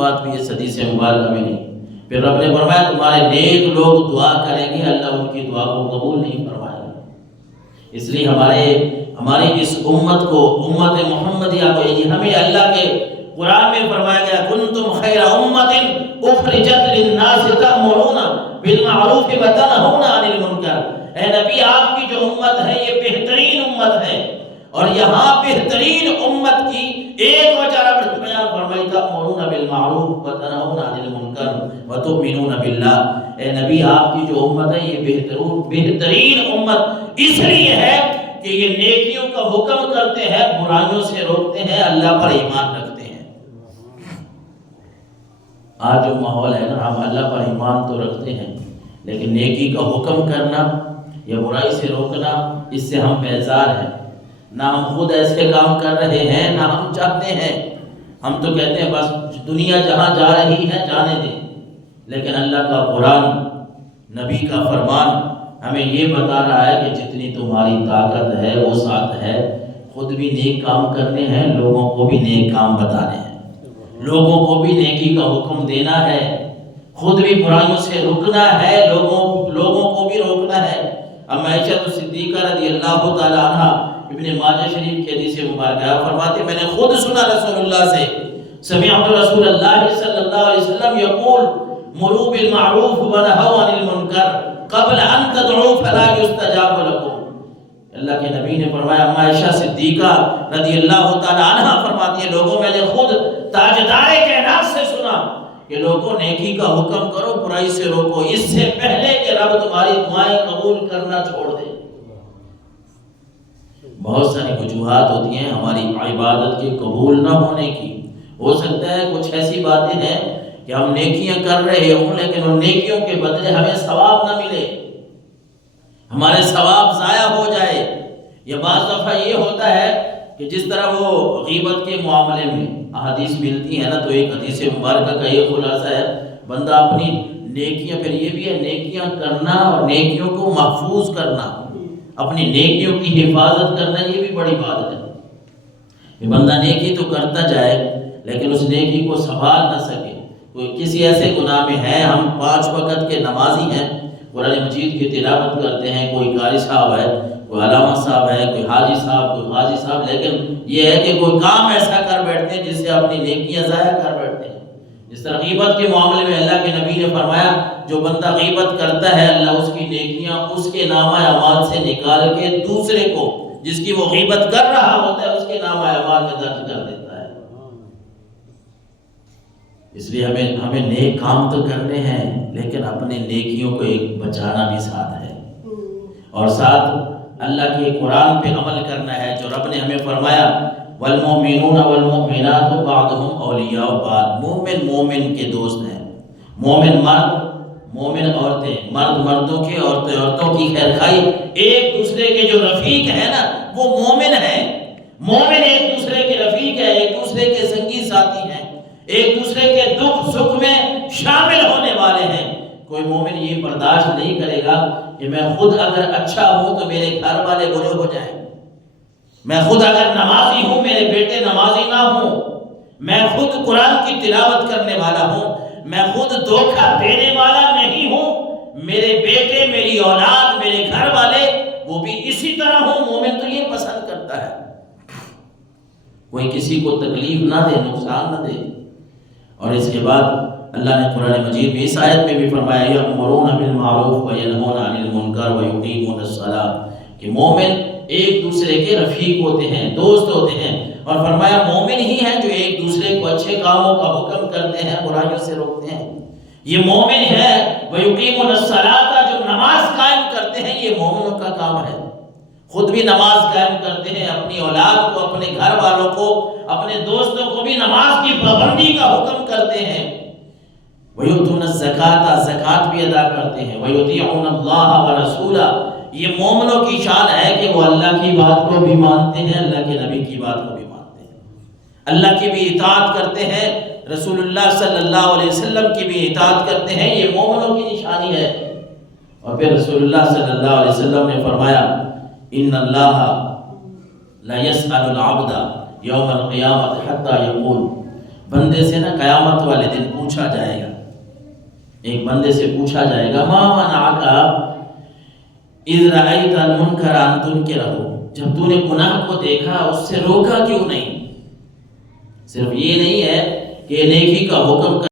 بات بھی اس حدیث مبارکہ میں نہیں۔ پھر رب نے فرمایا تمہارے نیک لوگ دعا کریں گے، اللہ ان کی دعا کو قبول نہیں فرمائے گا۔ اس لیے ہماری اس امت کو، امت محمدیہ کو، یعنی ہمیں اللہ کے قرآن میں فرمایا گیا کنتم خیر امت اخرجت للناس تأمرون بالمعروف وتنہون عن المنکر۔ اے نبی آپ کی جو امت ہے یہ بہترین امت ہے، اور یہاں بہترین امت کی ایک وجہ رب نے بیان فرمائی تأمرون بالمعروف وتنہون عن المنکر وتؤمنون باللہ۔ اے نبی آپ کی جو امت ہے یہ بہترین امت اس لیے ہے کہ یہ نیکیوں کا حکم کرتے ہیں، برائیوں سے روکتے ہیں، اللہ پر ایمان رکھتے ہیں۔ آج جو ماحول ہے نا، ہم اللہ پر ایمان تو رکھتے ہیں لیکن نیکی کا حکم کرنا یا برائی سے روکنا، اس سے ہم بیزار ہیں۔ نہ ہم خود ایسے کام کر رہے ہیں نہ ہم چاہتے ہیں، ہم تو کہتے ہیں بس دنیا جہاں جا رہی ہے جانے دیں، لیکن اللہ کا قرآن، نبی کا فرمان ہمیں یہ بتا رہا ہے کہ جتنی تمہاری طاقت ہے وہ ساتھ ہے، خود بھی نیک کام کرنے ہیں، لوگوں کو بھی نیک کام بتانے ہیں، لوگوں کو بھی نیکی کا حکم دینا ہے، خود بھی برائیوں سے رکنا ہے، لوگوں کو بھی روکنا ہے۔ اب عائشہ صدیقہ رضی اللہ تعالی عنہ ابن ماجہ شریف کی حدیث مبارکہ فرماتے میں نے خود سنا رسول اللہ سے، سمعت رسول اللہ صلی اللہ علیہ وسلم یقول مروا بالمعروف ونہوا عن المنکر قبل ان تدعوا فلا یستجاب لکم۔ اللہ کے نبی نے فرمایا، عائشہ صدیقہ رضی اللہ تعالی عنہ فرماتی ہیں لوگوں میں نے خود تاجدار کائنات سے سنا کہ لوگوں نیکی کا حکم کرو، برائی سے روکو، اس سے پہلے کہ رب تمہاری دعائیں قبول کرنا چھوڑ دے۔ بہت ساری وجوہات ہوتی ہیں ہماری عبادت کے قبول نہ ہونے کی۔ ہو سکتا ہے کچھ ایسی باتیں ہیں کہ ہم نیکیاں کر رہے ہوں لیکن ان نیکیوں کے بدلے ہمیں ثواب نہ ملے، ہمارے ثواب ضائع ہو جائے۔ یا بعض دفعہ یہ ہوتا ہے کہ جس طرح وہ غیبت کے معاملے میں احادیث ملتی ہیں نا، تو ایک حدیث مبارکہ کا یہ خلاصہ ہے، بندہ اپنی نیکیاں، پھر یہ بھی ہے نیکیاں کرنا اور نیکیوں کو محفوظ کرنا، اپنی نیکیوں کی حفاظت کرنا، یہ بھی بڑی بات ہے کہ بندہ نیکی تو کرتا جائے لیکن اس نیکی کو سنبھال نہ سکے۔ کوئی کسی ایسے گناہ میں ہے، ہم 5 وقت کے نمازی ہیں، قرآن مجید کی تلاوت کرتے ہیں، کوئی قاری صاحب ہے، کوئی علامہ صاحب ہے، کوئی حاجی صاحب، کوئی غازی صاحب، لیکن یہ ہے کہ کوئی کام ایسا کر بیٹھتے ہیں جس سے اپنی نیکیاں ضائع کر بیٹھتے ہیں۔ جس طرح غیبت کے معاملے میں اللہ کے نبی نے فرمایا جو بندہ غیبت کرتا ہے اللہ اس کی نیکیاں اس کے نامہ اعمال سے نکال کے دوسرے کو جس کی وہ غیبت کر رہا ہوتا ہے اس کے نامہ اعمال میں درج کر دیتا ہے۔ اس لیے ہمیں نیک کام تو کرنے ہیں لیکن اپنے نیکیوں کو ایک بچانا بھی ساتھ ہے، اور ساتھ اللہ کے قرآن پہ عمل کرنا ہے جو رب نے ہمیں فرمایا والمؤمنون والمؤمنات بعضهم اولیاء بعض۔ مومن مومن کے دوست ہیں، مومن مرد مومن عورتیں، مرد مردوں کے، عورتیں عورتوں کی خیر خواہی، ایک دوسرے کے جو رفیق ہیں نا وہ مومن ہیں۔ مومن ایک دوسرے کے رفیق ہے، ایک دوسرے کے سنگی ساتھی ہیں، ایک دوسرے کے دکھ سکھ میں شامل ہونے والے ہیں۔ کوئی مومن یہ برداشت نہیں کرے گا کہ میں خود اگر اچھا ہوں تو میرے گھر والے برے ہو جائیں، میں خود اگر نمازی ہوں میرے بیٹے نمازی نہ ہوں، میں خود قرآن کی تلاوت کرنے والا ہوں، میں خود دھوکہ دینے والا نہیں ہوں، میرے بیٹے میری اولاد میرے گھر والے وہ بھی اسی طرح ہوں۔ مومن تو یہ پسند کرتا ہے کوئی کسی کو تکلیف نہ دے، نقصان نہ دے۔ اور اس کے بعد اللہ نے قرآن مجید میں اس آیت میں بھی فرمایا یأمرون بالمعروف وینہون عن المنکر ویقیمون الصلاۃ، کہ مومن ایک دوسرے کے رفیق ہوتے ہیں، دوست ہوتے ہیں، اور فرمایا مومن ہی ہیں جو ایک دوسرے کو اچھے کاموں کا حکم کرتے ہیں، برائیوں سے روکتے ہیں، یہ مومن ہے۔ ویقیمون الصلاۃ، جو نماز قائم کرتے ہیں، یہ مومنوں کا کام ہے، خود بھی نماز قائم کرتے ہیں، اپنی اولاد کو، اپنے گھر والوں کو، اپنے دوستوں کو بھی نماز کی پابندی کا حکم کرتے ہیں۔ وَيُؤْتُونَ الزَّكَاةَ، زکوٰۃ بھی ادا کرتے ہیں۔ وَيُطِيعُونَ اللَّهَ وَرَسُولَهُ، یہ مومنوں کی شان ہے کہ وہ اللہ کی بات کو بھی مانتے ہیں، اللہ کے نبی کی بات کو بھی مانتے ہیں، اللہ کی بھی اطاعت کرتے ہیں، رسول اللہ صلی اللہ علیہ وسلم کی بھی اطاعت کرتے ہیں، یہ مومنوں کی نشانی ہے۔ اور پھر رسول اللہ صلی اللہ علیہ وسلم نے فرمایا ان اللہ لا يسأل العبد یوم القیامت حتی یقول، بندے سے نا قیامت والے دن پوچھا جائے گا، ایک بندے سے پوچھا جائے گا ما منعک اذ رأیت المنکر ان تنکرہ، جب تو نے گناہ کو دیکھا اس سے روکا کیوں نہیں؟ صرف یہ نہیں ہے کہ نیکی کا حکم